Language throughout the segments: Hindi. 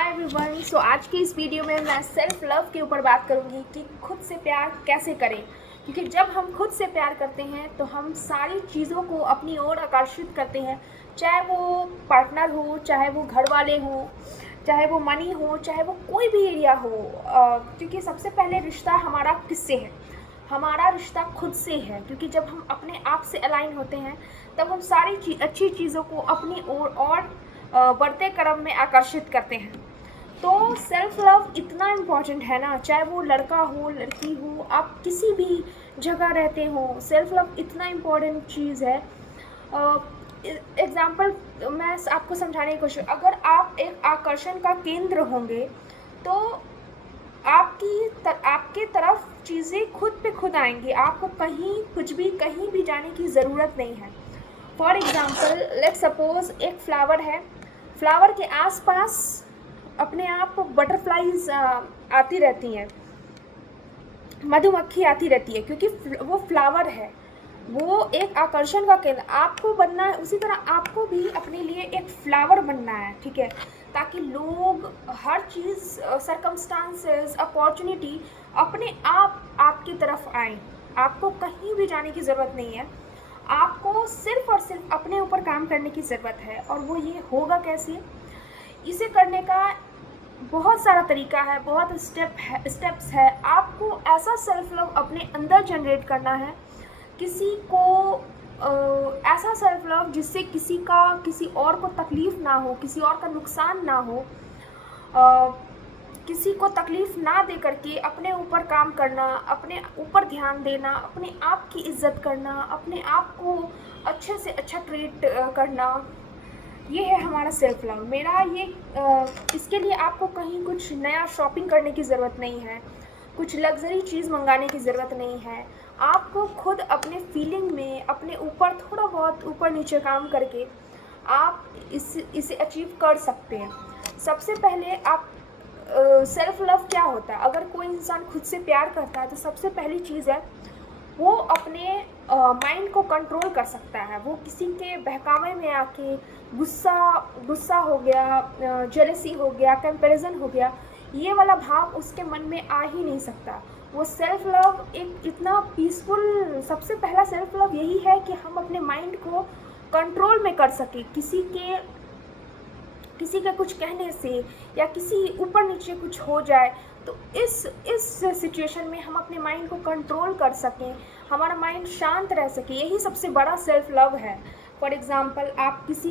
Hi everyone. सो आज की इस वीडियो में मैं सेल्फ लव के ऊपर बात करूंगी कि खुद से प्यार कैसे करें। क्योंकि जब हम खुद से प्यार करते हैं तो हम सारी चीज़ों को अपनी ओर आकर्षित करते हैं, चाहे वो पार्टनर हो, चाहे वो घर वाले हो, चाहे वो मनी हो, चाहे वो कोई भी एरिया हो। क्योंकि सबसे पहले रिश्ता हमारा किससे है? हमारा रिश्ता खुद से है। क्योंकि जब हम अपने आप से अलाइन होते हैं तब हम सारी अच्छी चीज़ों को अपनी ओर और बढ़ते क्रम में आकर्षित करते हैं। तो सेल्फ लव इतना इम्पॉर्टेंट है ना, चाहे वो लड़का हो, लड़की हो, आप किसी भी जगह रहते हो, सेल्फ लव इतना इम्पॉर्टेंट चीज़ है। एग्ज़ाम्पल मैं आपको समझाने की कोशिश, अगर आप एक आकर्षण का केंद्र होंगे तो आपके तरफ चीज़ें खुद पे खुद आएंगी। आपको कहीं भी जाने की ज़रूरत नहीं है। फॉर एग्ज़ाम्पल लेट सपोज एक फ्लावर है, फ्लावर के आसपास अपने आप बटरफ्लाइज आती रहती हैं, मधुमक्खी आती रहती है, क्योंकि वो फ्लावर है, वो एक आकर्षण का केंद्र। आपको बनना है उसी तरह, आपको भी अपने लिए एक फ्लावर बनना है, ठीक है, ताकि लोग, हर चीज़, सरकमस्टांसेस, अपॉर्चुनिटी अपने आप आपकी तरफ आए। आपको कहीं भी जाने की ज़रूरत नहीं है, आपको सिर्फ और सिर्फ अपने ऊपर काम करने की ज़रूरत है। और वो ये होगा कैसे? इसे करने का बहुत सारा तरीका है, बहुत स्टेप्स है। आपको ऐसा सेल्फ लव अपने अंदर जनरेट करना है, किसी को ऐसा सेल्फ लव जिससे किसी और को तकलीफ़ ना हो, किसी और का नुकसान ना हो, किसी को तकलीफ़ ना दे करके अपने ऊपर काम करना, अपने ऊपर ध्यान देना, अपने आप की इज़्ज़त करना, अपने आप को अच्छे से अच्छा ट्रीट करना, ये है हमारा सेल्फ लव। मेरा ये इसके लिए आपको कहीं कुछ नया शॉपिंग करने की ज़रूरत नहीं है, कुछ लग्ज़री चीज़ मंगाने की ज़रूरत नहीं है। आपको खुद अपने फीलिंग में, अपने ऊपर थोड़ा बहुत ऊपर नीचे काम करके आप इसे अचीव कर सकते हैं। सबसे पहले आप सेल्फ लव क्या होता है? अगर कोई इंसान खुद से प्यार करता है तो सबसे पहली चीज़ है, वो अपने माइंड को कंट्रोल कर सकता है। वो किसी के बहकावे में आके गुस्सा हो गया, जेलसी हो गया, कंपैरिजन हो गया, ये वाला भाव उसके मन में आ ही नहीं सकता। वो सेल्फ लव एक इतना पीसफुल, सबसे पहला सेल्फ लव यही है कि हम अपने माइंड को कंट्रोल में कर सके। किसी के कुछ कहने से या किसी ऊपर नीचे कुछ हो जाए तो इस सिचुएशन में हम अपने माइंड को कंट्रोल कर सकें, हमारा माइंड शांत रह सके, यही सबसे बड़ा सेल्फ लव है। फॉर एग्ज़ाम्पल आप किसी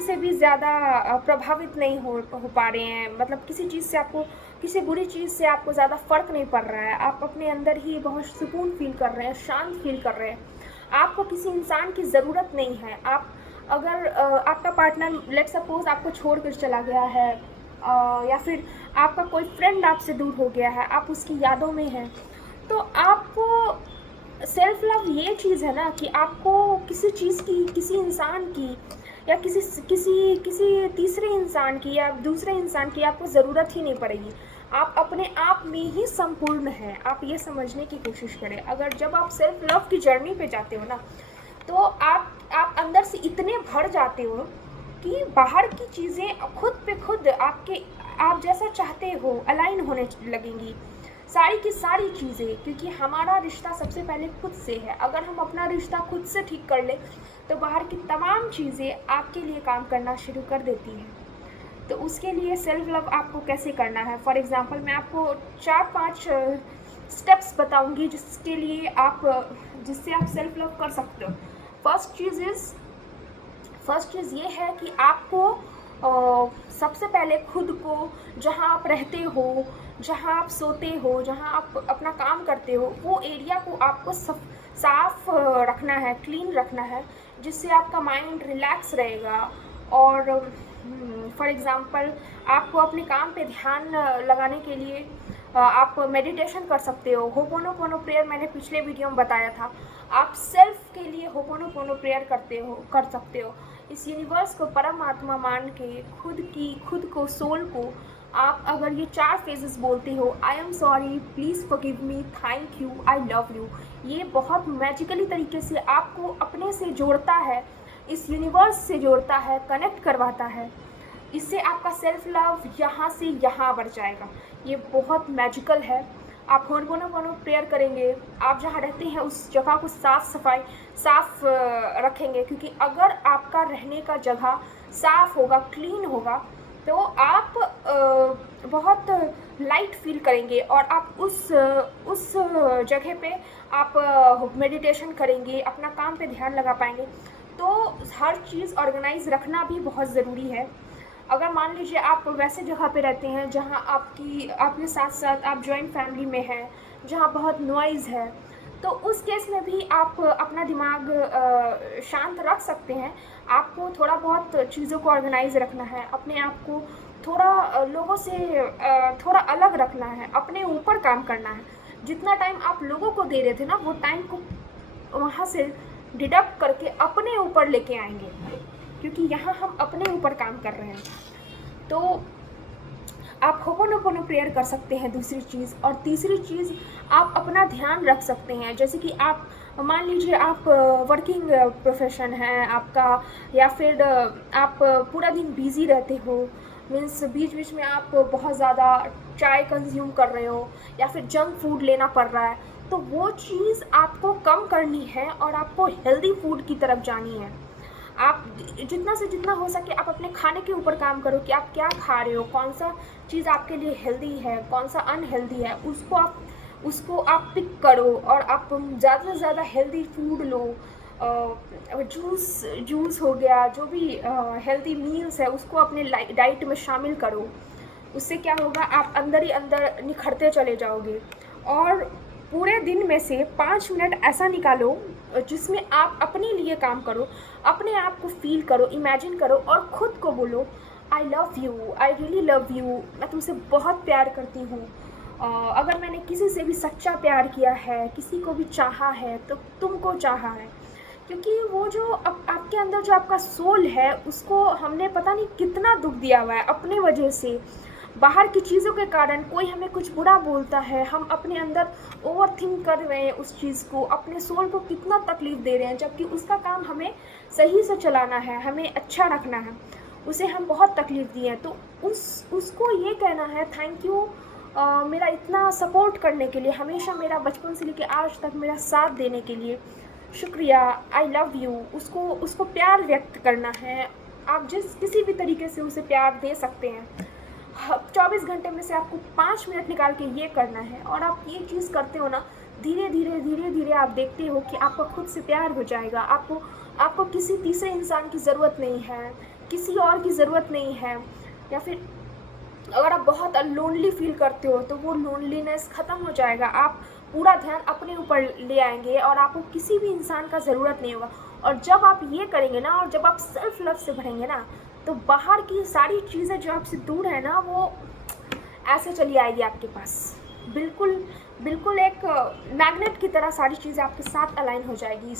से भी ज़्यादा प्रभावित नहीं हो पा रहे हैं, मतलब किसी चीज़ से आपको, किसी बुरी चीज़ से आपको ज़्यादा फ़र्क नहीं पड़ रहा है, आप अपने अंदर ही बहुत सुकून फील कर रहे हैं, शांत फील कर रहे हैं, आपको किसी इंसान की ज़रूरत नहीं है। आप अगर आपका पार्टनर लेट सपोज आपको छोड़ कर चला गया है, या फिर आपका कोई फ्रेंड आपसे दूर हो गया है, आप उसकी यादों में हैं, तो आपको सेल्फ लव ये चीज़ है ना कि आपको किसी चीज़ की, किसी इंसान की, या किसी तीसरे इंसान की या दूसरे इंसान की आपको ज़रूरत ही नहीं पड़ेगी। आप अपने आप में ही संपूर्ण हैं। आप ये समझने की कोशिश करें। अगर जब आप सेल्फ लव की जर्नी पे जाते हो ना, तो आप अंदर से इतने भर जाते हो कि बाहर की चीज़ें खुद पे खुद आप जैसा चाहते हो अलाइन होने लगेंगी, सारी की सारी चीज़ें। क्योंकि हमारा रिश्ता सबसे पहले खुद से है। अगर हम अपना रिश्ता खुद से ठीक कर ले तो बाहर की तमाम चीज़ें आपके लिए काम करना शुरू कर देती हैं। तो उसके लिए सेल्फ लव आपको कैसे करना है, फॉर एग्ज़ाम्पल मैं आपको 4-5 स्टेप्स बताऊंगी जिससे आप सेल्फ लव कर सकते हो। फर्स्ट चीज़ ये है कि आपको सबसे पहले खुद को, जहाँ आप रहते हो, जहाँ आप सोते हो, जहाँ आप अपना काम करते हो, वो एरिया को आपको साफ रखना है, क्लीन रखना है, जिससे आपका माइंड रिलैक्स रहेगा। और फॉर एग्ज़ाम्पल आपको अपने काम पे ध्यान लगाने के लिए आप मेडिटेशन कर सकते हो। होपोनोपोनो प्रेयर मैंने पिछले वीडियो में बताया था। आप सेल्फ के लिए होपोनोपोनो प्रेयर कर सकते हो। इस यूनिवर्स को परमात्मा मान के खुद को, सोल को आप अगर ये 4 फेजेस बोलते हो, I am sorry, please forgive me, thank you, I love you, ये बहुत मैजिकली तरीके से आपको अपने से जोड़ता है, इस यूनिवर्स से जोड़ता है, कनेक्ट करवाता है। इससे आपका सेल्फ लव यहाँ से यहाँ बढ़ जाएगा। ये बहुत मैजिकल है। आप होनोपोनोपोनो प्रेयर करेंगे, आप जहाँ रहते हैं उस जगह को साफ रखेंगे, क्योंकि अगर आपका रहने का जगह साफ होगा, क्लीन होगा, तो आप बहुत लाइट फील करेंगे और आप उस जगह पे आप मेडिटेशन करेंगे, अपना काम पे ध्यान लगा पाएंगे। तो हर चीज़ ऑर्गेनाइज रखना भी बहुत ज़रूरी है। अगर मान लीजिए आप वैसे जगह पे रहते हैं जहाँ आपके साथ साथ आप जॉइंट फैमिली में हैं, जहाँ बहुत नॉइज़ है, तो उस केस में भी आप अपना दिमाग शांत रख सकते हैं। आपको थोड़ा बहुत चीज़ों को ऑर्गेनाइज रखना है, अपने आप को थोड़ा लोगों से थोड़ा अलग रखना है, अपने ऊपर काम करना है। जितना टाइम आप लोगों को दे रहे थे ना, वो टाइम को वहाँ से डिडक्ट करके अपने ऊपर लेके आएंगे, क्योंकि यहाँ हम अपने ऊपर काम कर रहे हैं। तो आप होपोनोपोनो प्रेयर कर सकते हैं, दूसरी चीज़। और तीसरी चीज़, आप अपना ध्यान रख सकते हैं। जैसे कि आप मान लीजिए आप वर्किंग प्रोफेशन है आपका, या फिर आप पूरा दिन बिज़ी रहते हो, मीन्स बीच बीच में आप बहुत ज़्यादा चाय कंज्यूम कर रहे हो या फिर जंक फूड लेना पड़ रहा है, तो वो चीज़ आपको कम करनी है और आपको हेल्दी फूड की तरफ जानी है। आप जितना से जितना हो सके आप अपने खाने के ऊपर काम करो कि आप क्या खा रहे हो, कौन सा चीज़ आपके लिए हेल्दी है, कौन सा अनहेल्दी है, उसको आप पिक करो और आप ज़्यादा से ज़्यादा हेल्दी फूड लो। जूस हो गया, जो भी हेल्दी मील्स है उसको अपने डाइट में शामिल करो। उससे क्या होगा, आप अंदर ही अंदर निखरते चले जाओगे। और पूरे दिन में से 5 मिनट ऐसा निकालो जिसमें आप अपने लिए काम करो, अपने आप को फील करो, इमेजिन करो और ख़ुद को बोलो, I love you, I really love you, मैं तुमसे बहुत प्यार करती हूँ। अगर मैंने किसी से भी सच्चा प्यार किया है, किसी को भी चाहा है, तो तुमको चाहा है। क्योंकि वो जो आपके अंदर जो आपका सोल है, उसको हमने पता नहीं कितना दुख दिया हुआ है अपने वजह से। बाहर की चीज़ों के कारण कोई हमें कुछ बुरा बोलता है, हम अपने अंदर ओवर थिंक कर रहे हैं उस चीज़ को, अपने सोल को कितना तकलीफ़ दे रहे हैं, जबकि उसका काम हमें सही से चलाना है, हमें अच्छा रखना है। उसे हम बहुत तकलीफ़ दिए हैं, तो उसको ये कहना है थैंक यू मेरा इतना सपोर्ट करने के लिए, हमेशा मेरा बचपन से लेकर आज तक मेरा साथ देने के लिए शुक्रिया, आई लव यू। उसको प्यार व्यक्त करना है। आप किसी भी तरीके से उसे प्यार दे सकते हैं। 24 घंटे में से आपको 5 मिनट निकाल के ये करना है, और आप ये चीज़ करते हो ना, धीरे धीरे आप देखते हो कि आपको खुद से प्यार हो जाएगा। आपको किसी तीसरे इंसान की ज़रूरत नहीं है, किसी और की ज़रूरत नहीं है। या फिर अगर आप बहुत लोनली फील करते हो तो वो लोनलीनेस ख़त्म हो जाएगा। आप पूरा ध्यान अपने ऊपर ले आएंगे और आपको किसी भी इंसान का ज़रूरत नहीं होगा। और जब आप ये करेंगे ना, और जब आप सेल्फ लव से भरेंगे ना, तो बाहर की सारी चीज़ें जो आपसे दूर है ना, वो ऐसे चली आएगी आपके पास। बिल्कुल एक मैग्नेट की तरह सारी चीज़ें आपके साथ अलाइन हो जाएगी।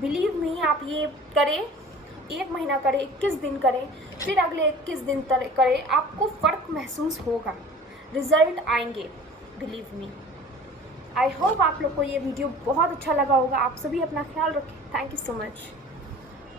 बिलीव मी, आप ये करें, 1 महीना करें, 21 दिन करें, फिर अगले 21 दिन करें, आपको फ़र्क महसूस होगा, रिज़ल्ट आएंगे, बिलीव मी। आई होप आप लोग को ये वीडियो बहुत अच्छा लगा होगा। आप सभी अपना ख्याल रखें। Thank you so much.